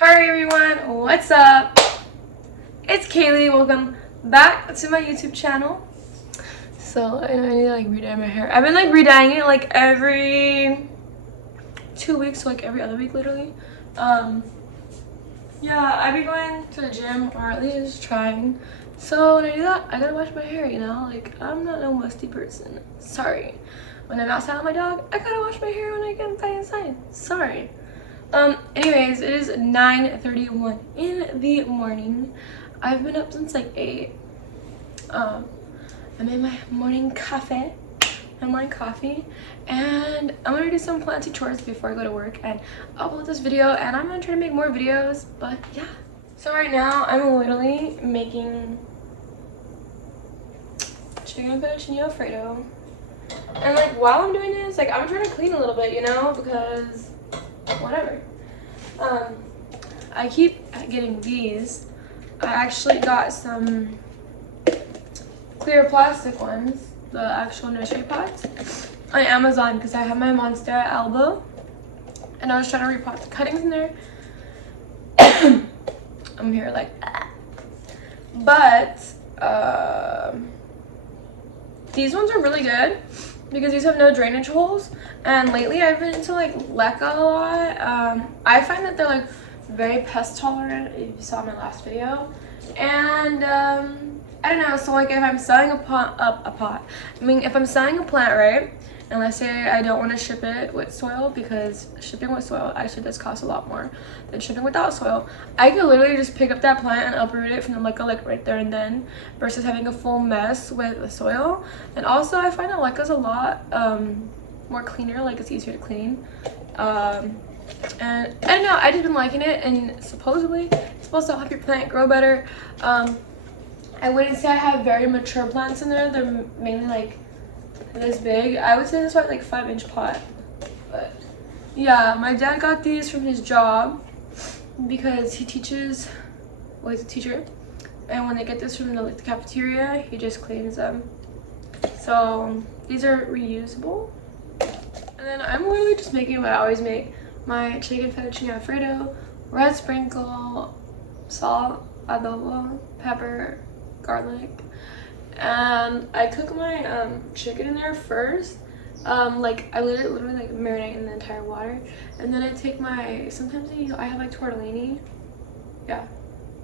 Hi everyone, what's up? It's Kaylee. Welcome back to my YouTube channel. So I need to like re-dye my hair. I've been like re-dyeing it like every 2 weeks, so like every other week literally. Yeah, I've been going to the gym, or at least trying. So when I do that, I gotta wash my hair, you know? Like, I'm not no musty person. Sorry. When I'm outside with my dog, I gotta wash my hair when I get back inside. Sorry. Anyways, it is 9:31 in the morning. I've been up since like 8. I made my morning coffee, and I'm gonna do some fancy chores before I go to work and upload this video, and I'm gonna try to make more videos, but yeah. So right now, I'm literally making chicken fettuccine alfredo, and like while I'm doing this, like I'm trying to clean a little bit, you know, because whatever. I keep getting these. I actually got some clear plastic ones, the actual nursery pots, on Amazon because I have my monstera albo, and I was trying to repot the cuttings in there. I'm here like that. But these ones are really good because these have no drainage holes, and lately I've been into like leca a lot. I find that they're like very pest tolerant, if you saw my last video, and I don't know, so like if I'm selling if I'm selling a plant, right, and let's say I don't want to ship it with soil, because shipping with soil actually does cost a lot more than shipping without soil, I could literally just pick up that plant and uproot it from the leca like right there and then, versus having a full mess with the soil. And also I find that leca's a lot more cleaner, like it's easier to clean. And I don't know, I just been liking it, and supposedly it's supposed to help your plant grow better. I wouldn't say I have very mature plants in there. They're mainly like this big. I would say this is like 5-inch pot. But yeah, my dad got these from his job because he teaches, well, he's a teacher, and when they get this from the cafeteria, he just cleans them. So these are reusable. And then I'm literally just making what I always make: my chicken fettuccine alfredo, red sprinkle, salt, adobo, pepper, garlic, and I cook my chicken in there first. Like I literally like marinate in the entire water, and then I take my, sometimes I have like tortellini, yeah,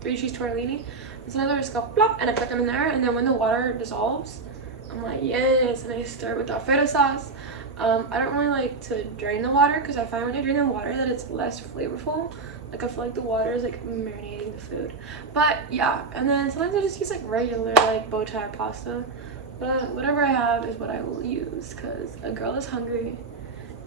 3 cheese tortellini, and sometimes I just go plop and I put them in there, and then when the water dissolves, I'm like yes, and I stir it with alfredo sauce. I don't really like to drain the water, because I find when I drain the water that it's less flavorful. Like I feel like the water is like marinating the food. But yeah, and then sometimes I just use like regular like bow tie pasta. But whatever I have is what I will use, because a girl is hungry.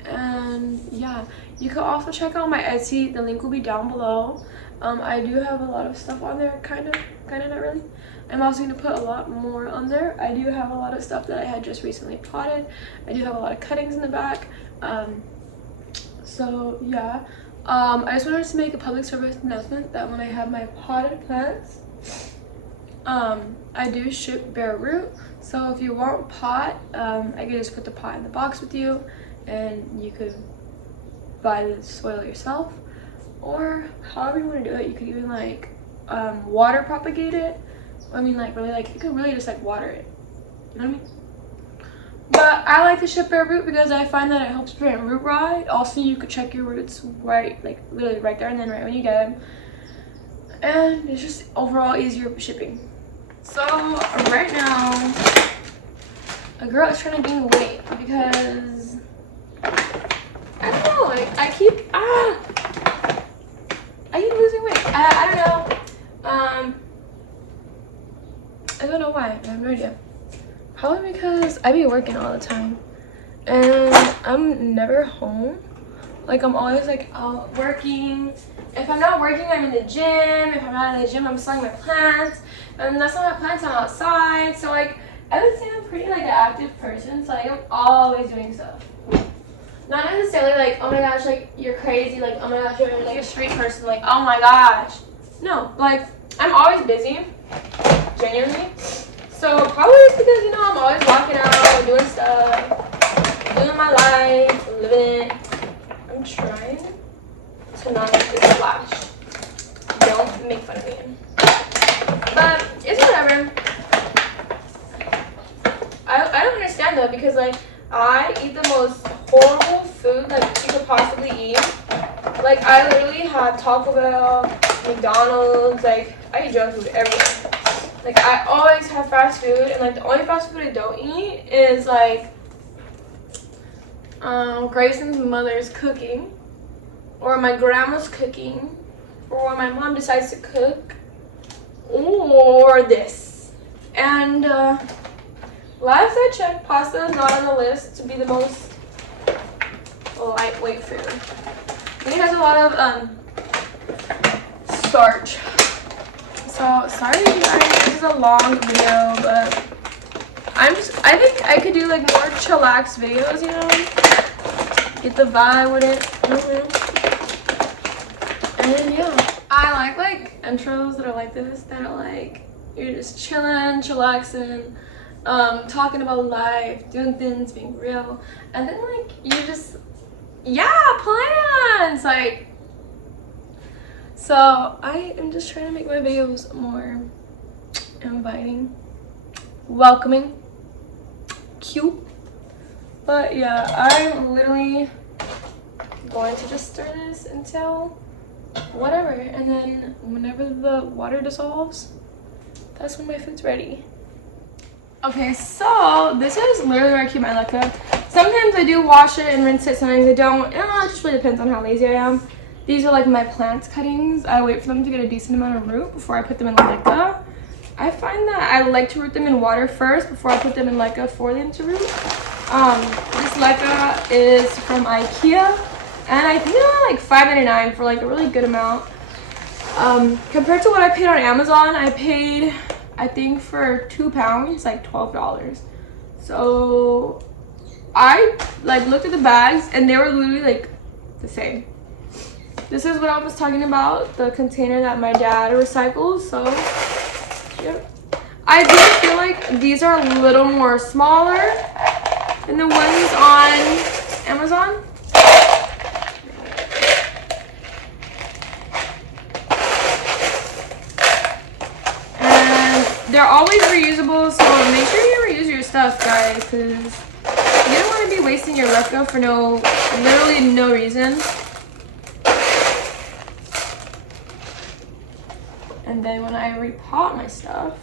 And yeah, you can also check out my Etsy. The link will be down below. I do have a lot of stuff on there, kind of not really. I'm also going to put a lot more on there. I do have a lot of stuff that I had just recently potted. I do have a lot of cuttings in the back. So yeah, I just wanted to make a public service announcement that when I have my potted plants, I do ship bare root. So if you want pot, I could just put the pot in the box with you, and you could buy the soil yourself, or however you want to do it. You could even like water propagate it. I mean, like really, like you could really just like water it, you know what I mean? But I like to ship bare root because I find that it helps prevent root rot. Also, you could check your roots right, like literally right there and then, right when you get them, and it's just overall easier shipping. So right now, a girl is trying to gain weight because I don't know, like I keep losing weight. I don't know. I don't know why. I have no idea. Probably because I be working all the time, and I'm never home. Like I'm always like out working. If I'm not working, I'm in the gym. If I'm not in the gym, I'm selling my plants. And that's not my plants, I'm outside. So like I would say I'm pretty like an active person. So like I'm always doing stuff. Not necessarily like, oh my gosh, like you're crazy, like oh my gosh, you're like a street person, like oh my gosh. No, like I'm always busy, genuinely. So probably it's because, you know, I'm always walking out, doing stuff, doing my life, living it. I'm trying to not make this flash. don't make fun of me. But it's whatever. I don't understand though, because like I eat the most horrible food like you could possibly eat. Like I literally had Taco Bell, McDonald's, like I eat junk food everywhere. Like I always have fast food, and like the only fast food I don't eat is like Grayson's mother's cooking, or my grandma's cooking, or when my mom decides to cook, or this. And last I checked, pasta is not on the list to be the most lightweight food. It has a lot of starch. So sorry you guys, this is a long video, but I think I could do like more chillax videos, you know? Get the vibe with it. And yeah. I like intros that are like this, that are like you're just chilling, chillaxing, talking about life, doing things, being real. And then like you just plans, like. So I am just trying to make my videos more inviting, welcoming, cute. But yeah, I'm literally going to just stir this until whatever, and then whenever the water dissolves, that's when my food's ready. Okay, so this is literally where I keep my leca. Sometimes I do wash it and rinse it, sometimes I don't. It just really depends on how lazy I am. These are like my plants cuttings. I wait for them to get a decent amount of root before I put them in leca. I find that I like to root them in water first before I put them in leca for them to root. This leca is from IKEA, and I think they're like $5.99 for like a really good amount. Compared to what I paid on Amazon, I paid, I think for 2 pounds, like $12. So I like looked at the bags and they were literally like the same. This is what I was talking about, the container that my dad recycles. So yep. I do feel like these are a little more smaller than the ones on Amazon. And they're always reusable, so make sure you reuse your stuff, guys, because you don't want to be wasting your leca for literally no reason. And then when I repot my stuff,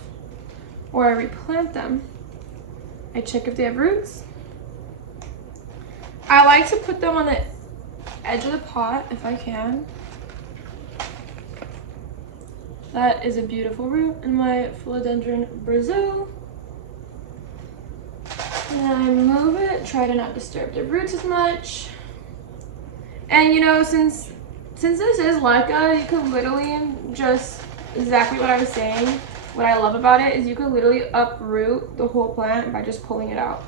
or I replant them, I check if they have roots. I like to put them on the edge of the pot if I can. That is a beautiful root in my philodendron Brazil. And then I move it, try to not disturb the roots as much. And you know, since this is leca, you could literally just, exactly what I was saying, what I love about it is you could literally uproot the whole plant by just pulling it out.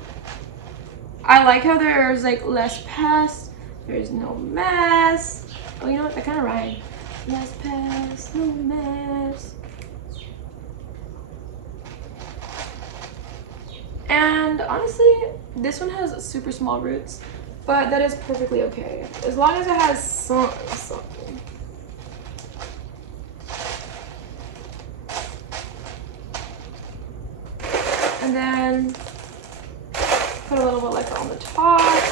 I like how there's like less pests, there's no mess. Oh, you know what, that kind of rhymed. Less pests, no mess. And honestly, this one has super small roots, but that is perfectly okay. As long as it has something. And then put a little bit like on the top.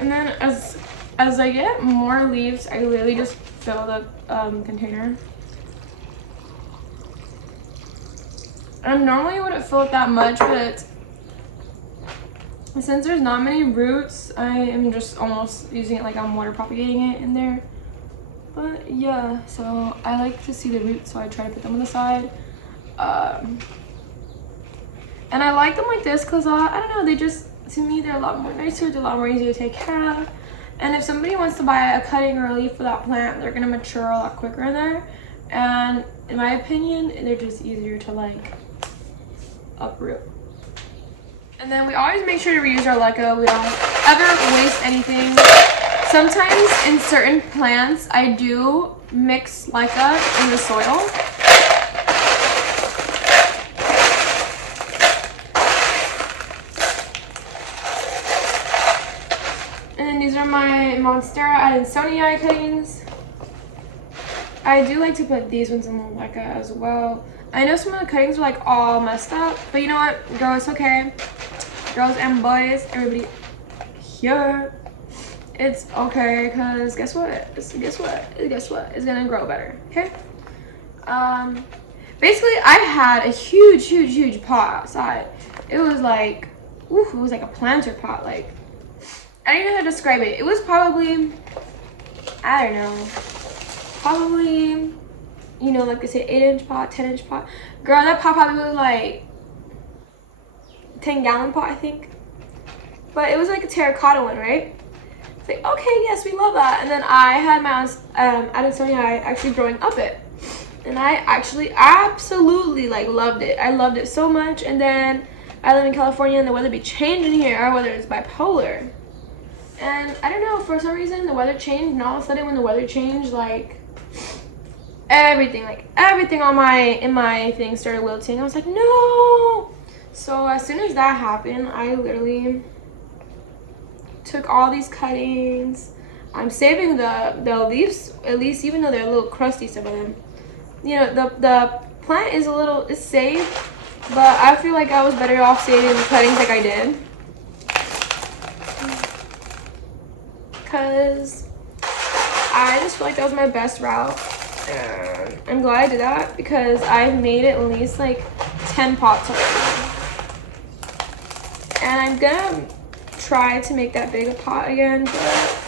And then as I get more leaves, I literally just fill the container. And normally I wouldn't fill it that much, but since there's not many roots, I am just almost using it like I'm water propagating it in there. But yeah, so I like to see the roots, so I try to put them on the side. And I like them like this because I don't know, they just, to me, they're a lot more nicer, they're a lot more easy to take care of. And if somebody wants to buy a cutting or a leaf for that plant, they're gonna mature a lot quicker in there. And in my opinion, they're just easier to like uproot. And then we always make sure to reuse our leca. We don't ever waste anything. Sometimes in certain plants, I do mix leca in the soil. And then these are my monstera Adansonii cuttings. I do like to put these ones in the leca as well. I know some of the cuttings are like all messed up, but you know what, girl, it's okay. Girls and boys, everybody here, it's okay, because guess what? It's gonna grow better, okay? Basically, I had a huge pot outside. It was like, ooh, it was like a planter pot. Like, I don't even know how to describe it. It was probably, I don't know, probably, you know, like they say 8-inch pot, 10-inch pot. Girl, that pot probably was like 10-gallon pot, I think. But it was like a terracotta one, right? It's like, okay, yes, we love that. And then I had my Adansonii actually growing up it. And I actually absolutely like loved it. I loved it so much. And then I live in California and the weather be changing here. Our weather is bipolar. And I don't know, for some reason the weather changed, and all of a sudden when the weather changed, like everything on my thing started wilting. I was like, no. So as soon as that happened, I literally took all these cuttings. I'm saving the leaves, at least, even though they're a little crusty, some of them. You know, the plant is safe, but I feel like I was better off saving the cuttings like I did. Because I just feel like that was my best route. And I'm glad I did that because I've made at least like 10 pots already. And I'm gonna try to make that big a pot again, but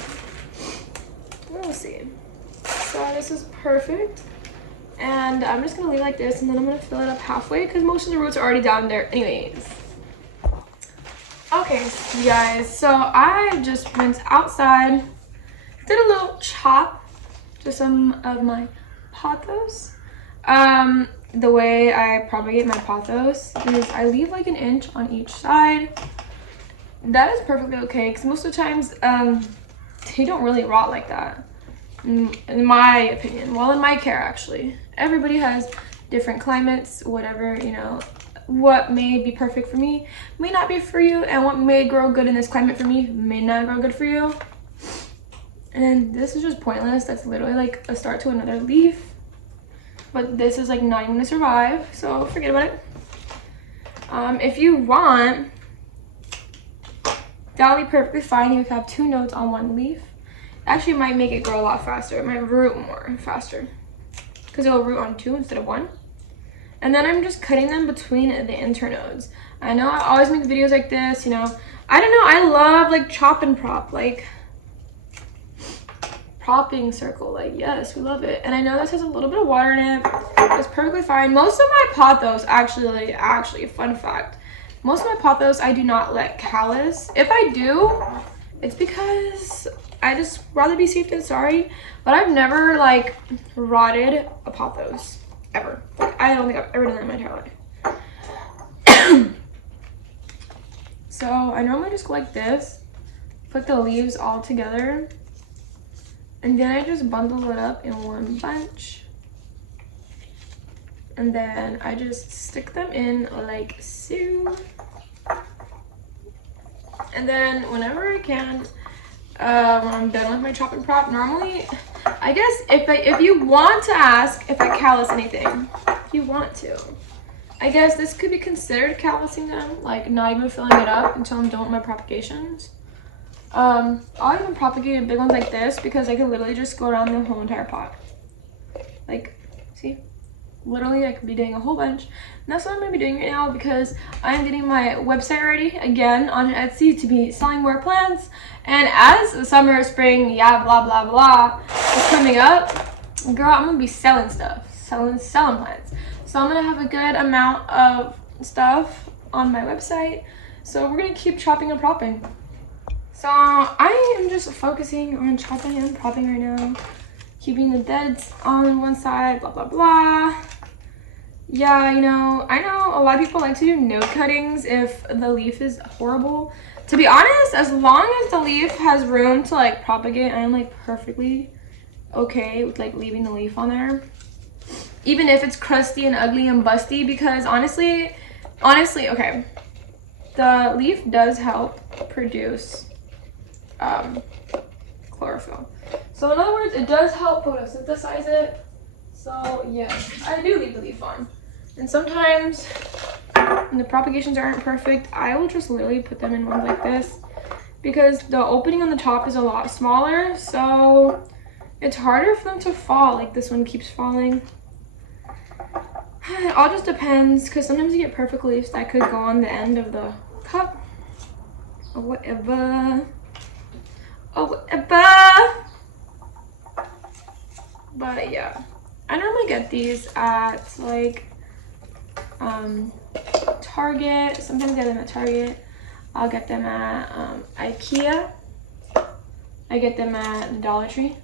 we'll see. So this is perfect. And I'm just gonna leave it like this, and then I'm gonna fill it up halfway because most of the roots are already down there anyways. Okay, you guys, so I just went outside, did a little chop to some of my pothos. The way I propagate my pothos is I leave like 1 inch on each side. That is perfectly okay because most of the times they don't really rot like that, in my opinion. Well, in my care, actually. Everybody has different climates, whatever, you know. What may be perfect for me may not be for you, and what may grow good in this climate for me may not grow good for you. And this is just pointless. That's literally like a start to another leaf, but this is like not even gonna survive, so forget about it. If you want, that'll be perfectly fine. You can have 2 nodes on 1 leaf. Actually, it might make it grow a lot faster. It might root more faster because it'll root on 2 instead of 1. And then I'm just cutting them between the internodes. I know I always make videos like this, you know. I don't know, I love like chop and prop, like propping circle, like yes, we love it. And I know this has a little bit of water in it. It's perfectly fine. Most of my pothos, actually, fun fact, most of my pothos I do not let callus. If I do, it's because I just rather be safe than sorry. But I've never like rotted a pothos. Ever. Like, I don't think I've ever done that in my entire life. So I normally just go like this, put the leaves all together, and then I just bundle it up in 1 bunch. And then I just stick them in like so. And then whenever I can, when I'm done with my chop and prop, normally, I guess if you want to ask if I callus anything, if you want to, I guess this could be considered callusing them, like not even filling it up until I'm done with my propagations. I'll even propagate big ones like this because I could literally just go around the whole entire pot. Like, see? Literally, I could be doing a whole bunch. And that's what I'm going to be doing right now because I'm getting my website ready again on Etsy to be selling more plants. And as the summer, spring, yeah, blah, blah, blah is coming up, girl, I'm going to be selling stuff. Selling plants. So I'm going to have a good amount of stuff on my website. So we're going to keep chopping and propping. So I am just focusing on chopping and propping right now. Keeping the deads on one side, blah, blah, blah. Yeah, you know, I know a lot of people like to do node cuttings if the leaf is horrible. To be honest, as long as the leaf has room to like propagate, I'm like perfectly okay with like leaving the leaf on there. Even if it's crusty and ugly and busty, because honestly, okay, the leaf does help produce chlorophyll. So in other words, it does help photosynthesize it. So yeah, I do leave the leaf on. And sometimes when the propagations aren't perfect, I will just literally put them in ones like this because the opening on the top is a lot smaller, so it's harder for them to fall. Like this one keeps falling. It all just depends, because sometimes you get perfect leaves that could go on the end of the cup or whatever. Or whatever. But yeah, I normally get these at like Target. Sometimes I get them at Target. I'll get them at IKEA. I get them at Dollar Tree.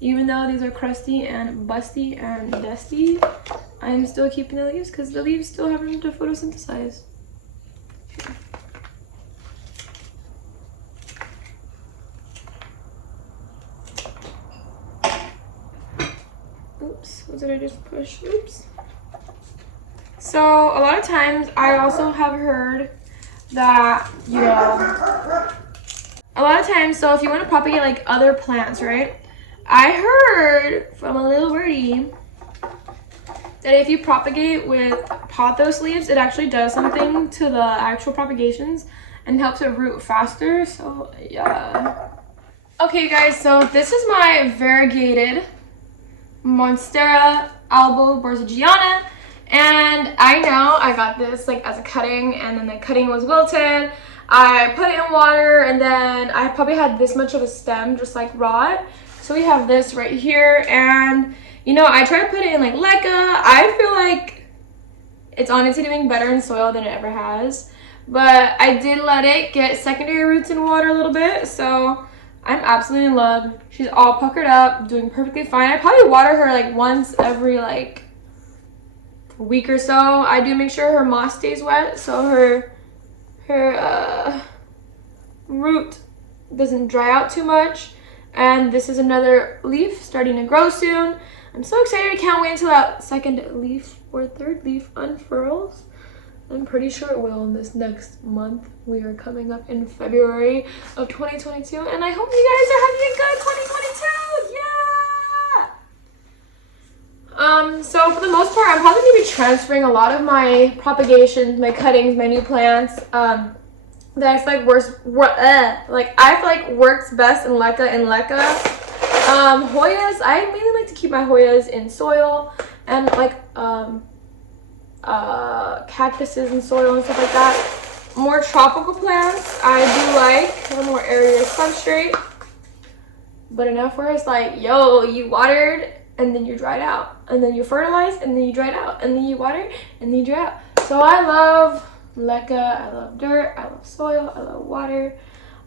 Even though these are crusty and busty and dusty, I'm still keeping the leaves because the leaves still have room to photosynthesize. Oops, what did I just push? Oops. So a lot of times I also have heard that, you know, a lot of times, so if you want to propagate like other plants, right? I heard from a little birdie that if you propagate with pothos leaves, it actually does something to the actual propagations and helps it root faster. So yeah. Okay guys, so this is my variegated monstera albo borsigiana, and I know I got this like as a cutting, and then the cutting was wilted. I put it in water, and then I probably had this much of a stem just like rot. So we have this right here, and you know, I try to put it in like leca. I feel like it's honestly doing better in soil than it ever has, but I did let it get secondary roots in water a little bit, so I'm absolutely in love. She's all puckered up, doing perfectly fine. I probably water her like once every like week or so. I do make sure her moss stays wet so her root doesn't dry out too much. And this is another leaf starting to grow soon. I'm so excited. I can't wait until that second leaf or third leaf unfurls. I'm pretty sure it will in this next month. We are coming up in February of 2022, and I hope you guys are having a good 2022. Yeah! So for the most part, I'm probably going to be transferring a lot of my propagations, my cuttings, my new plants, that I feel like works best in leca Hoyas, I mainly like to keep my Hoyas in soil, and like cactuses in soil and stuff like that. More tropical plants I do like a more airier substrate, but enough where it's like, yo, you watered and then you dried out, and then you fertilized and then you dried out, and then you watered and then you dried out. So I love leca, I love dirt, I love soil, I love water.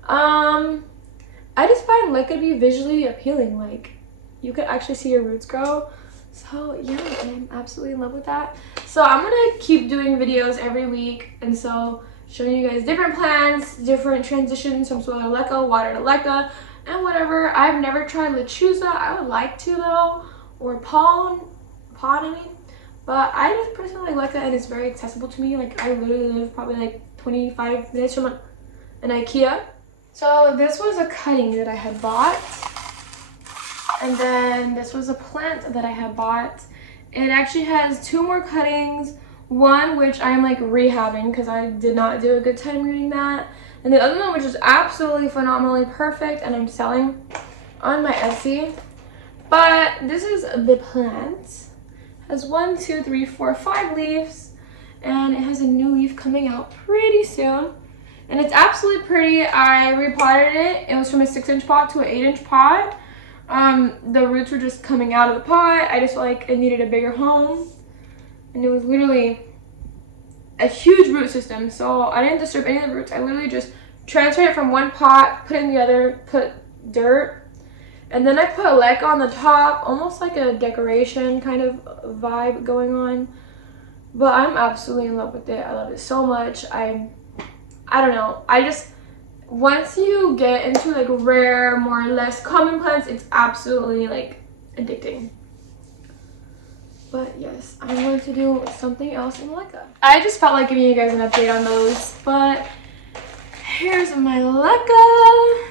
I just find leca to be visually appealing. Like, you could actually see your roots grow. So yeah, I'm absolutely in love with that. So I'm gonna keep doing videos every week, and so showing you guys different plants, different transitions from soil to leca, water to leca, and whatever. I've never tried lechuza. I would like to though, or pod I mean. But I just personally like leca, and it's very accessible to me. Like, I literally live probably like 25 minutes from an IKEA. So this was a cutting that I had bought. And then this was a plant that I had bought. It actually has two more cuttings. One which I'm like rehabbing because I did not do a good time rooting that. And the other one which is absolutely phenomenally perfect, and I'm selling on my Etsy. But this is the plant. Has 1, 2, 3, 4, 5 leaves, and it has a new leaf coming out pretty soon, and it's absolutely pretty. I repotted it. It was from a 6-inch pot to an 8-inch pot. The roots were just coming out of the pot. I just felt like it needed a bigger home, and it was literally a huge root system, so I didn't disturb any of the roots. I literally just transferred it from one pot, put it in the other, put dirt, and then I put a leca on the top, almost like a decoration kind of vibe going on. But I'm absolutely in love with it. I love it so much. I don't know. I just, once you get into like rare, more or less common plants, it's absolutely like addicting. But yes, I'm going to do something else in leca. I just felt like giving you guys an update on those. But here's my leca.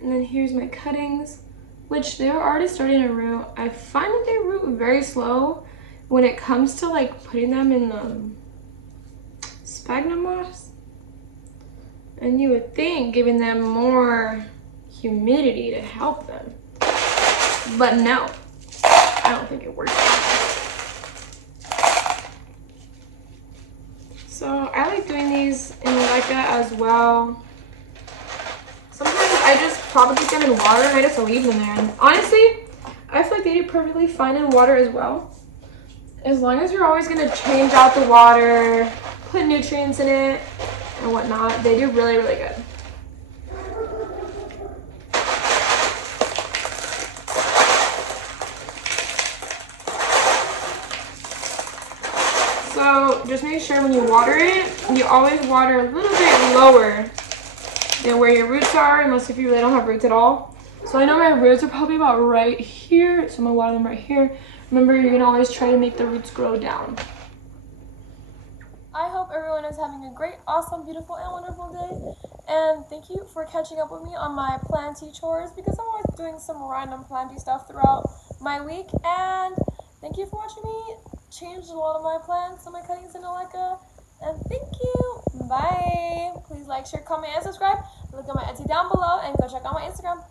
And then here's my cuttings, which they're already starting to root. I find that they root very slow when it comes to like putting them in sphagnum moss. And you would think giving them more humidity to help them. But no, I don't think it works. So I like doing these in leca as well. Sometimes I just propagate them in water and I just leave them there. And honestly, I feel like they do perfectly fine in water as well. As long as you're always gonna change out the water, put nutrients in it and whatnot, they do really, really good. So just make sure when you water it, you always water a little bit lower than where your roots are, unless if you really don't have roots at all. So I know my roots are probably about right here, so I'm gonna water them right here. Remember, you're gonna always try to make the roots grow down. I hope everyone is having a great, awesome, beautiful, and wonderful day. And thank you for catching up with me on my planty chores, because I'm always doing some random planty stuff throughout my week. And thank you for watching me change a lot of my plants and my cuttings in leca. And thank you. Bye. Please like, share, comment, and subscribe. Look at my Etsy down below and go check out my Instagram.